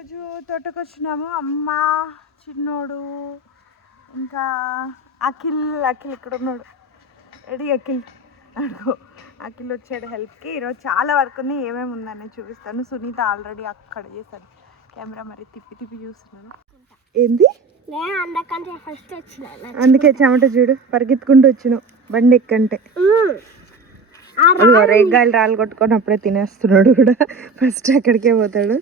ఈరోజు తోటకు వచ్చినాము. అమ్మ, చిన్నోడు, ఇంకా అఖిల్ ఇక్కడ ఉన్నాడు. రెడీ అఖిల్ అడుగు. అఖిల్ వచ్చాడు హెల్ప్కి. ఈరోజు చాలా వర్క్ ఉంది. ఏమేమి ఉందని చూపిస్తాను. సునీత ఆల్రెడీ అక్కడ చేశాను. కెమెరా మరి తిప్పి చూస్తున్నాను. ఏంది అందుకే చెమట చూడు, పరిగెత్తుకుంటూ వచ్చినావు బండి ఎక్కంటే. రేగ్గాయలు రాళ్ళు కొట్టుకొని అప్పుడే తినేస్తున్నాడు కూడా. ఫస్ట్ అక్కడికే పోతాడు.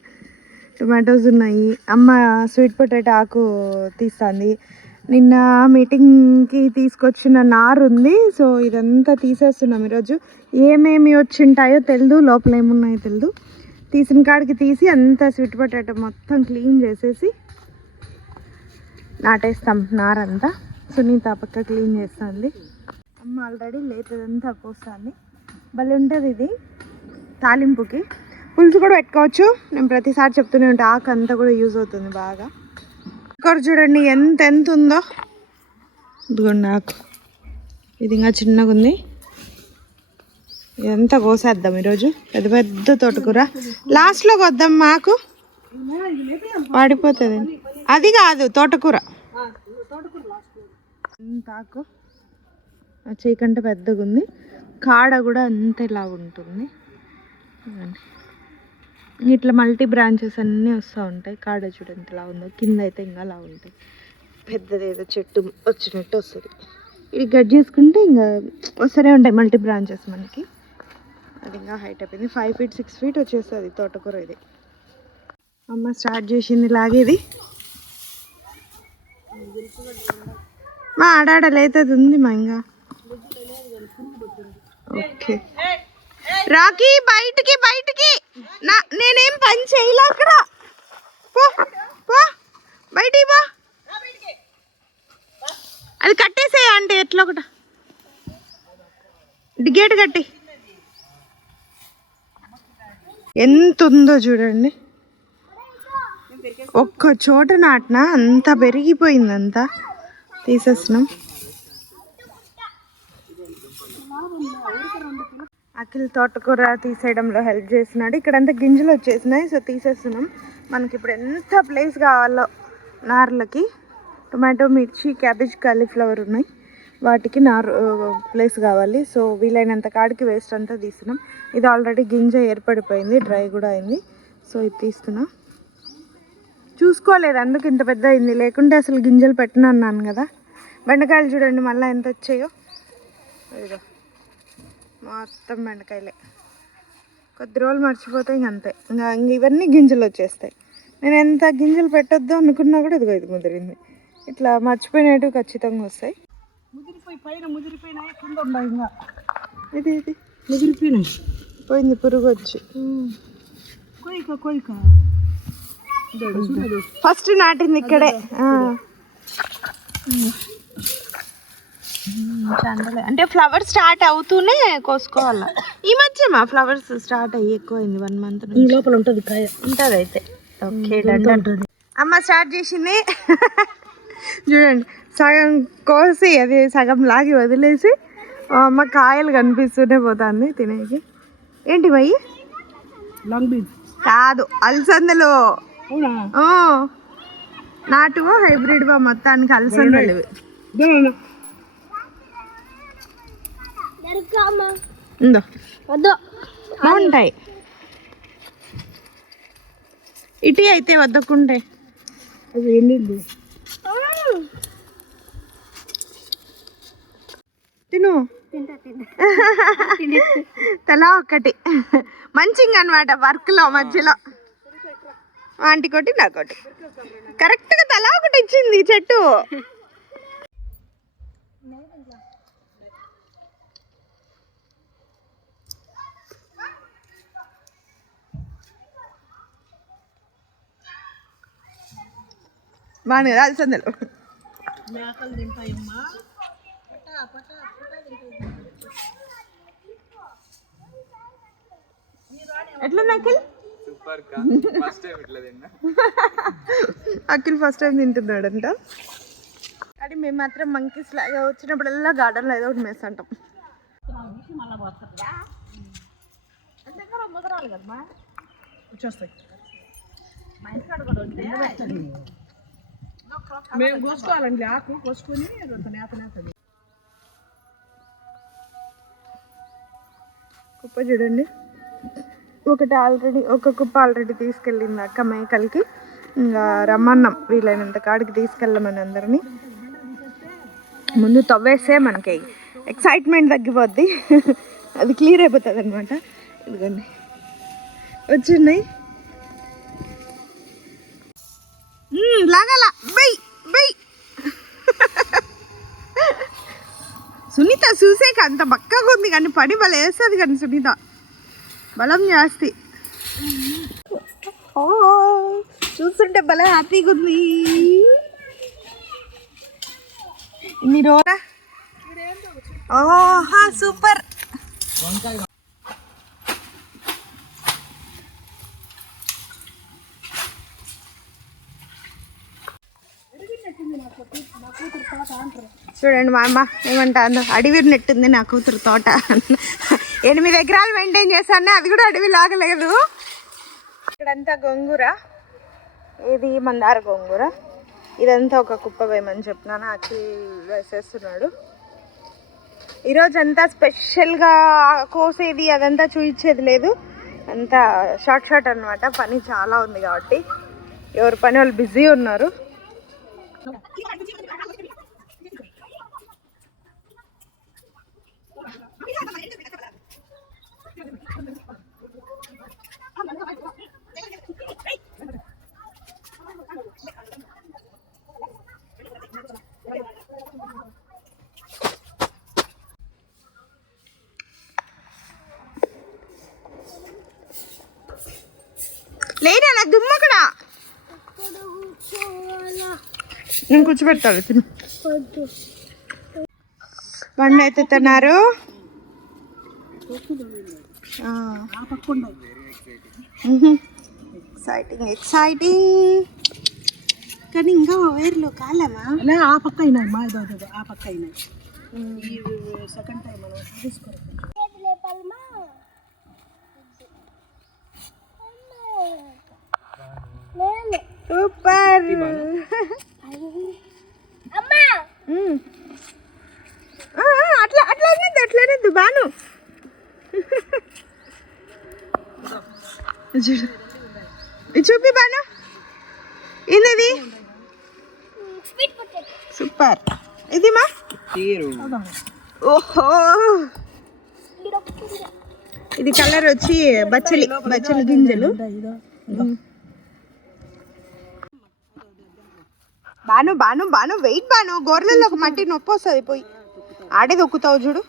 టొమాటోస్ ఉన్నాయి. అమ్మ స్వీట్ పొటాటో ఆకు తీస్తుంది. నిన్న మీటింగ్కి తీసుకొచ్చిన నారు ఉంది. సో ఇదంతా తీసేస్తున్నాం ఈరోజు. ఏమేమి వచ్చింటాయో తెలియదు, లోపల ఏమున్నాయో తెలియదు. తీసిన కాడికి తీసి అంతా స్వీట్ పొటాటో మొత్తం క్లీన్ చేసేసి నాటేస్తాం నారంతా. సునీత పక్క క్లీన్ చేస్తుంది. అమ్మ ఆల్రెడీ లేతదంతా కోస్తుంది. భలే ఉంటుంది ఇది తాలింపుకి. పులుసు కూడా పెట్టుకోవచ్చు. నేను ప్రతిసారి చెప్తూనే ఉంటా, ఆకు అంతా కూడా యూజ్ అవుతుంది బాగా. కూర చూడండి ఎంత ఉందో. ఇదిగోండి ఆకు, ఇది ఇంకా చిన్నగా ఉంది. ఇదంతా కోసేద్దాం ఈరోజు. పెద్ద తోటకూర లాస్ట్లో కొద్దాం. ఆకు వాడిపోతుంది. అది కాదు తోటకూర. ఇంత ఆకు చేయకంటే పెద్దగా ఉంది. కాడ కూడా అంత ఇలా ఉంటుంది. ఇట్లా మల్టీ బ్రాంచెస్ అన్నీ వస్తూ ఉంటాయి. కాడ చూడండి ఇలా ఉందో, కింద అయితే ఇంకా అలా ఉంటాయి. పెద్దది ఏదో చెట్టు వచ్చినట్టు వస్తుంది. ఇది కట్ చేసుకుంటే ఇంకా వస్తూనే ఉంటాయి మల్టీ బ్రాంచెస్ మనకి. అది ఇంకా హైట్ అయిపోయింది. 5 feet 6 feet వచ్చేస్తుంది తోటకూర ఇది. అమ్మ స్టార్ట్ చేసింది లాగేది. మా ఆడాడలేతుంది ఉంది మా ఇంకా. ఓకే రాకీ బయటికి నేనేం పని చేయలే అక్కడ. బయటికి బా. అది కట్టేసేయ అంటే ఎట్లా ఒకట గేట్ కట్టి. ఎంత ఉందో చూడండి. ఒక్క చోట నాటినా అంతా పెరిగిపోయింది. అంతా తీసేస్తున్నాం. అఖిల్ తోటకూర తీసేయడంలో హెల్ప్ చేస్తున్నాడు. ఇక్కడంతా గింజలు వచ్చేసినాయి. సో తీసేస్తున్నాం. మనకి ఇప్పుడు ఎంత ప్లేస్ కావాలో నార్లకి. టొమాటో, మిర్చి, క్యాబేజ్, కాలీఫ్లవర్ ఉన్నాయి. వాటికి ప్లేస్ కావాలి. సో వీలైనంత కాడికి వేస్ట్ అంతా తీస్తున్నాం. ఇది ఆల్రెడీ గింజ ఏర్పడిపోయింది, డ్రై కూడా అయింది. సో ఇది తీస్తున్నా. చూసుకోలేదు అందుకు ఇంత పెద్ద అయింది. లేకుంటే అసలు గింజలు పెట్టను అన్నాను కదా. బెండకాయలు చూడండి మళ్ళీ ఎంత వచ్చాయో. ఇదిగో మొత్తం బెండకాయలే. కొద్ది రోజులు మర్చిపోతే ఇంకంతే. ఇంకా ఇవన్నీ గింజలు వచ్చేస్తాయి. నేను ఎంత గింజలు పెట్టొద్దు అనుకున్నా కూడా ఇదిగో ఇది ముదిరింది. ఇట్లా మర్చిపోయినట్టు ఖచ్చితంగా వస్తాయి. ముదిరిపోయినాయి కింద ఉన్నాయి. ఇంకా ఇది ముదిరిపోయినాయి. పోయింది పురుగు వచ్చి. ఫస్ట్ నాటింది ఇక్కడే. అంటే ఫ్లవర్ స్టార్ట్ అవుతూనే కోసుకోవాల. ఈ మధ్య మా ఫ్లవర్స్ స్టార్ట్ అయ్యి ఎక్కువైంది. 1 month లోపల ఉంటుంది కాయ ఉంటుంది అయితే. ఓకే అమ్మ స్టార్ట్ చేసింది. చూడండి సగం కోసి అది సగం లాగి వదిలేసి అమ్మ కాయలు కనిపిస్తూనే పోతుంది తినేకి. ఏంటి మయ్యి? లాంగ్ బీన్స్ కాదు, అలసందలు. నాటువో హైబ్రిడ్ వా మొత్తానికి అలసందలు. బాగుంటాయి. ఇటీ అయితే వద్దకుంటాయి. అది ఎండింది. తిను తలా ఒక్కటి మంచిగా అనమాట. వర్క్లో మధ్యలో ఆంటీ కొట్టి నాకోటి కరెక్ట్గా తలా ఒకటి ఇచ్చింది చెట్టు. బాగుంది కదా అలసందలు. ఎట్లా అఖిల్? అఖిల్ ఫస్ట్ టైం తింటున్నాడంట. కానీ మేము మాత్రం మంకీస్ లాగా వచ్చినప్పుడల్లా గార్డెన్లో ఏదో ఒకటి మేస్ అంటాం. వచ్చేస్తాయి. మేము కోసుకోవాలండి ఆకు కోసుకొని నేత నేతది కుప్ప చూడండి ఒక కుప్ప ఆల్రెడీ తీసుకెళ్ళింది అక్క మేకలకి. ఇంకా రమ్మన్నాం వీలైనంత కాడికి తీసుకెళ్ళమని అందరినీ. ముందు తవ్వేస్తే మనకి ఎక్సైట్మెంట్ తగ్గిపోద్ది, అది క్లియర్ అయిపోతుంది అనమాట. ఇదిగోండి వచ్చినాయి, లాగాల బై బై. సునీత చూసేక అంత బక్కగా ఉంది కానీ పని బలం వేస్తుంది కానీ సునీత బలం జాస్తి. ఓ చూస్తుంటే బలం హ్యాపీగా ఉంది. ఇన్ని రోజా ఓహా సూపర్. చూడండి మా అమ్మ ఏమంటాను, అడవి నెట్టుంది నా కూతురు తోట. 8 ఎకరాలు మెయింటైన్ చేశాను, అది కూడా అడవి లాగలేదు. ఇక్కడంతా గోంగూర, ఇది మందార గోంగూర. ఇదంతా ఒక కుప్ప వేయమని చెప్పినాను, అఖిల్ వేసేస్తున్నాడు. ఈరోజు అంతా స్పెషల్గా కోసేది అదంతా చూపించేది లేదు, అంతా షార్ట్ అనమాట. పని చాలా ఉంది కాబట్టి ఎవరి పని వాళ్ళు బిజీ ఉన్నారు. లేదా నా దుమ్మకడా నేను కూర్చోబెడతాను తిను. బండి అయితే తిన్నారు. ఎక్సైటింగ్ కానీ ఇంకా వేర్లు కాలేమా? ఆ పక్క అయినాయి మా ఆ పక్క అయినాయి. సెకండ్ టైం మనం తీసుకోవాలి. సూపర్. అట్లనేది బాను చూపి బాను. ఇది సూపర్. ఇది మా ఓహో ఇది కలర్ వచ్చి బచ్చలి గింజలు. బాను బాను బాను వెయిట్ బాను, గొర్రెల్లో ఒక మట్టి నొప్పి వస్తుంది, పోయి ఆడే దొక్కుతావు చూడు.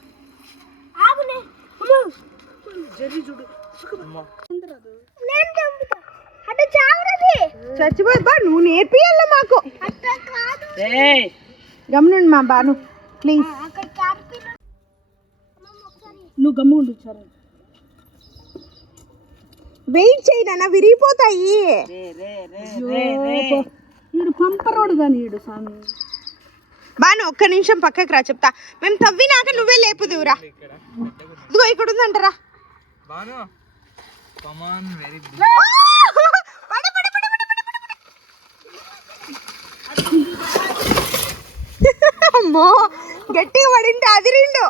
చచ్చిపోయి బా, నువ్వు నేర్పియాల మాకు. గమనండి మా బాను ప్లీజ్. నువ్వు గమ్ముండు సరే, వెయిట్ చేయనా విరిగిపోతాయి. వీడు పంపరోడు కానీ వీడు స్వామి. బాను ఒక్క నిమిషం పక్కకి రా, చెప్తా. మేము తవ్వినాక నువ్వే లేపుదువురా. ఇదిగో ఇక్కడ ఉందంటారా. అమ్మో గట్టిగా పడింటే అదిరిండు.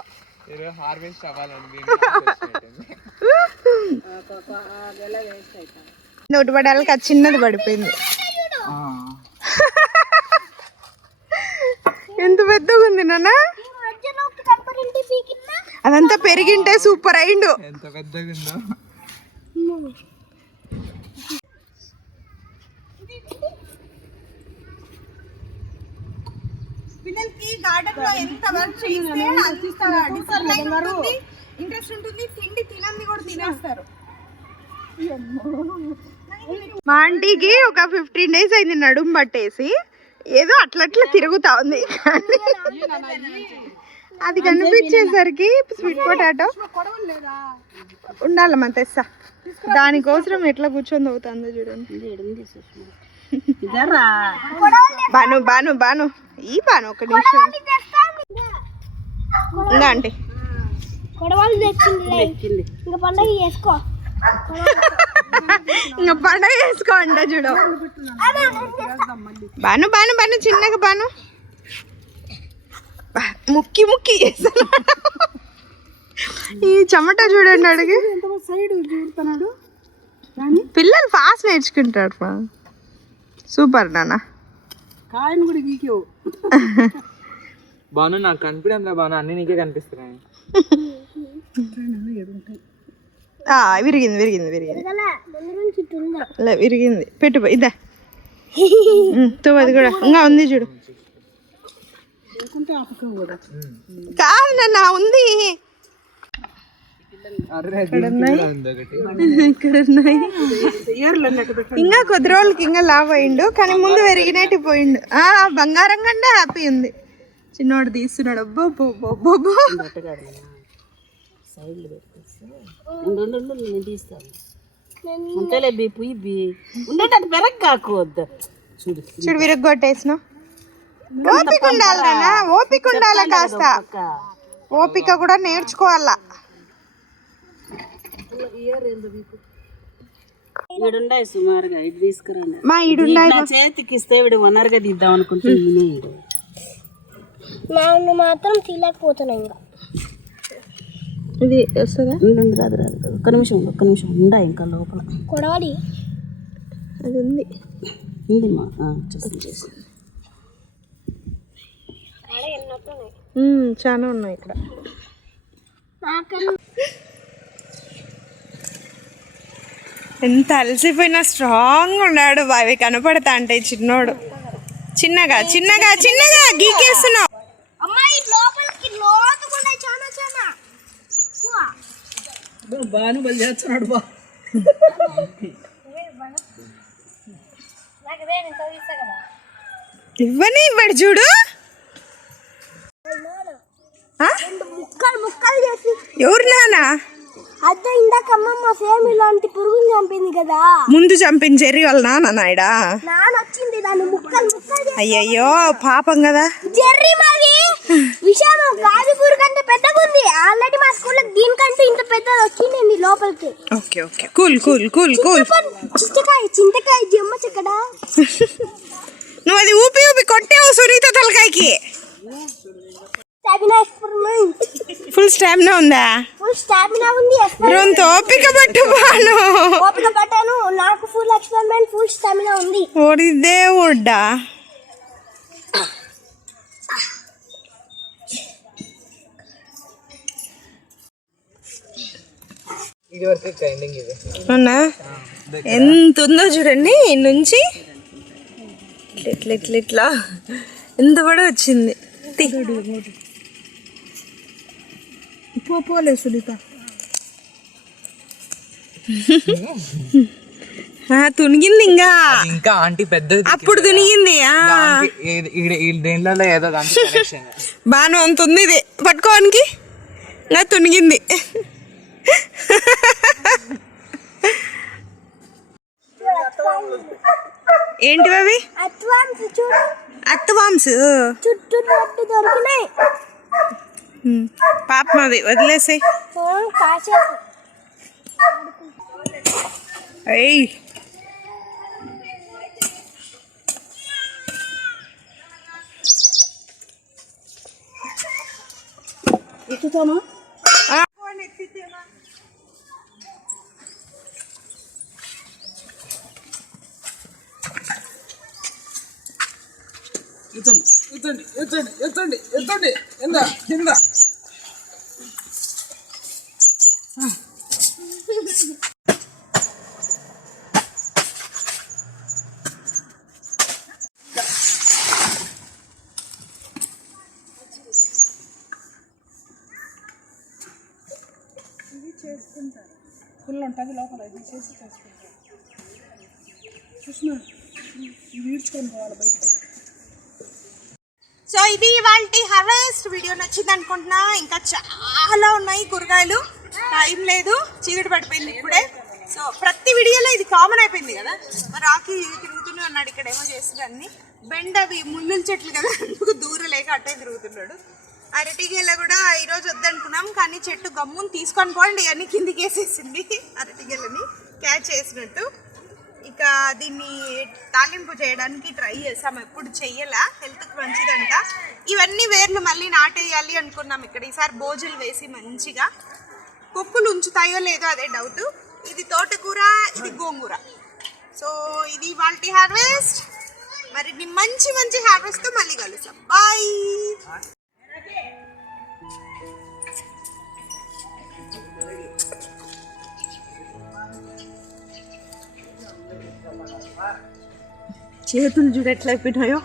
నోటి పడాలకి అది చిన్నది పడిపోయింది. ఎంత పెద్దగా ఉంది నాన్న. అదంతా పెరిగింటే సూపర్ అయిండు. ఎంత పెద్దగా ఉందో. పిల్లలకి గార్డెన్ లో ఎంత వర్క్ చేస్తే ఇంట్రెస్ట్ ఉంటుంది, తిండి తినంది కూడా తినేస్తారు. మా ఆంటీకి ఒక 15 days అయింది నడుము పట్టేసి, ఏదో అట్లట్లా తిరుగుతా ఉంది. అది కనిపించేసరికి స్వీట్ పొటాటో ఉండాలమ్మా తెస్తా. దానికోసం ఎట్లా కూర్చొని అవుతుందో చూడండి. బాను బాను బాను ఈ బాను ఒక నిమిషం ఇంకా అంటే కొడవలు తెచ్చింది ఇంకా పండగ చేసుకో. ఇంకా పండగ చేసుకోండి చూడు. బాను బాను బాను చిన్నగా బాను ముక్కి ముక్కి ఈ చెమట చూడండి అడిగి. పిల్లలు ఫాస్ట్ నేర్చుకుంటాడు. సూపర్ నాన్న. కాయను కూడా గీకేవు. బాను నాకు కనిపించడం బాను, అన్ని నీకే కనిపిస్తున్నాయి. విరిగింది విరిగింది విరిగింది విరిగింది. పెట్టు ఇద్దా అది కూడా ఇంకా ఉంది చూడు. కాదు నాన్న ఉంది. ఇక్కడ ఉన్నాయి. ఇంకా కొద్ది రోజులకి ఇంకా లావ్ అయిండు, కానీ ముందు పెరిగినట్టు పోయిండు. బంగారం కంటే హ్యాపీ ఉంది. చిన్నోడు తీస్తున్నాడు. అబ్బో చూడు విరగొట్టేసిన. ఓపిక ఉండాలి నాన్న, ఓపిక ఉండాలి. కాస్త ఓపిక కూడా నేర్చుకోవాలా. సుమారుగా ఇది తీసుకురండి. మా ఈడుండాయి చేతికి ఇస్తే వీడు వనరుగా తీద్దాం అనుకుంటే నేను మాత్రం తీయలేకపోతున్నా. ఇంకా ఇది వస్తుందా? రాదు రాదు. ఒక్క నిమిషం ఉండా ఇంకా లోపల కొడవడి అది ఉంది. ఉందిమ్మా చేసి చాలా ఉన్నాయి ఇక్కడ. ఎంత అలసిపోయినా స్ట్రాంగ్ ఉన్నాడు. అవి కనపడతా అంటే చిన్నోడు. చిన్నగా చిన్నగా చిన్నగా గీకేస్తున్నావు. బాను బలి చేస్తున్నాడు. బా ఇవ్వని ఇవ్వడు చూడు. ముక్కలు చేసి ఎవరు నానా? అదే ఇందాకమ్మ మా ఫ్యామిలీ లాంటి పురుగుని చంపింది కదా. ముందు చంపింది జెర్రీ వాళ్ళ నాయడా? నాన్న వచ్చింది దాన్ని ముక్కలు అయ్యయ్యో పాపం కదా. జెర్రీ మాది విషయం గాజు పురుగు కంటే పెద్దగా ఉంది. ఆల్రెడీ మా స్కూల్లో దీనికంటే ఇంత పెద్దది వచ్చింది లోపలికి. Okay okay cool cool cool cool. చింతకాయ జమ్మ చెక్కడా. నువ్వు అది ఊపి ఊపి కొట్టేవు సునీత తలకాయకి. ఫుల్ స్టామినా ఉందా? ఫుల్ స్టామినా ఉంది. రొంత ఓపిక పట్టు బాను. ఓపిక పట్టాను. నాకు ఫుల్ ఎక్స్పెరిమెంట్ ఫుల్ స్టామినా ఉంది. ఓడి దేవుడా. ఇది వరకు ట్రైనింగ్ ఇది. అవునా? ఎంత ఉందో చూడండి. ఈ నుంచి ఇట్లా ఇట్లా ఇట్లా ఎంత కూడా వచ్చింది. పోలే సునీత. తునిగింది ఇంకా. ఇంకా ఆంటీ పెద్దది అప్పుడు తునిగింది. దేంట్లో ఏదో బాను అంత ఉంది. ఇది పట్టుకోవడానికి ఇంకా తునిగింది. ఏంటివి అవి? అత్తవామ్స్ చుట్టూ దొరికినాయి. పాపం అవి వదిలేసాయి. అయ్యి ఎక్కుతామా? ఎత్తండి ఎంత కింద. ఇది చేసుకుంటారు. ఫుల్ ఉంటుంది లోపల. ఇది చేసి చేసుకుంటారు. చూసినా ఇవి ఈడ్చుకొని పోవాలి బయట. సో ఇది ఇవాళ హార్వెస్ట్ వీడియో నచ్చింది అనుకుంటున్నా. ఇంకా చాలా ఉన్నాయి కూరగాయలు. టైం లేదు, చీకటి పడిపోయింది ఇప్పుడే. సో ప్రతి వీడియోలో ఇది కామన్ అయిపోయింది కదా. మరి రాకి తిరుగుతూనే ఉన్నాడు. ఇక్కడ ఏమో చేస్తుందని బెండ అవి ముళ్ళుల చెట్లు కదా, అందుకు దూరం లేక అట్టే తిరుగుతున్నాడు. అరటిగేల కూడా ఈరోజు వద్దనుకున్నాం, కానీ చెట్టు గమ్ముని తీసుకొని పోండి అని కిందికి వేసేసింది అరటిగేలని. క్యాచ్ చేసినట్టు. ఇక దీన్ని తాలింపు చేయడానికి ట్రై చేసాం, ఎప్పుడు చెయ్యలా, హెల్త్కి మంచిదంట. ఇవన్నీ వేర్లు మళ్ళీ నాటేయాలి అనుకున్నాం ఇక్కడ. ఈసారి బోజులు వేసి మంచిగా పప్పులు ఉంచుతాయో లేదో అదే డౌట్. ఇది తోటకూర, ఇది గోంగూర. సో ఇది వాల్టీ హార్వెస్ట్. మరి మంచి మంచి హార్వెస్ట్తో మళ్ళీ కలుస్తాం. బాయ్. చేతులు చూడు ఎట్లా అయిపోయినాయో.